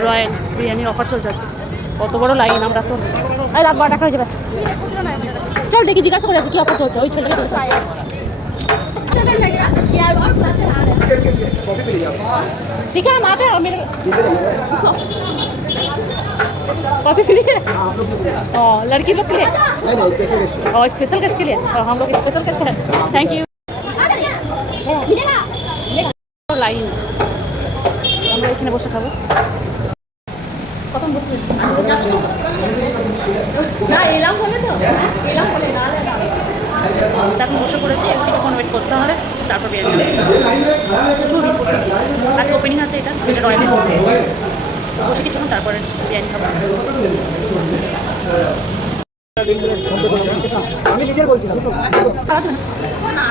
Royal বিরিয়ানির offer চলছে আজকে কত বড় লাইন আমরা তো আরে রাত বারোটা হয়ে যাবে চল দেখি জিজ্ঞাসা করে আসি কি অফার চলছে ওই ছেলেটাকে জিজ্ঞাসা ठीक है हम आते हैं और मेरे कॉफी फ्री है और लड़की लोग के लिए और स्पेशल गेस्ट के लिए और हम लोग स्पेशल गेस्ट है थैंक यू লাইন আমরা এখানে বসে খাবো কখন বসতে না এলাম বলে তো এলাম বলে না না, না। এখন বসে পড়েছি কিছুক্ষণ ওয়েট করতে হবে তারপর হবে। প্রচুর আজকে ওপেনিং আছে এটা এটা রয়্যালের মধ্যে বসে কিছুক্ষণ তারপরে বিরিয়ানি খাব আমি নিজের বলছিলাম না?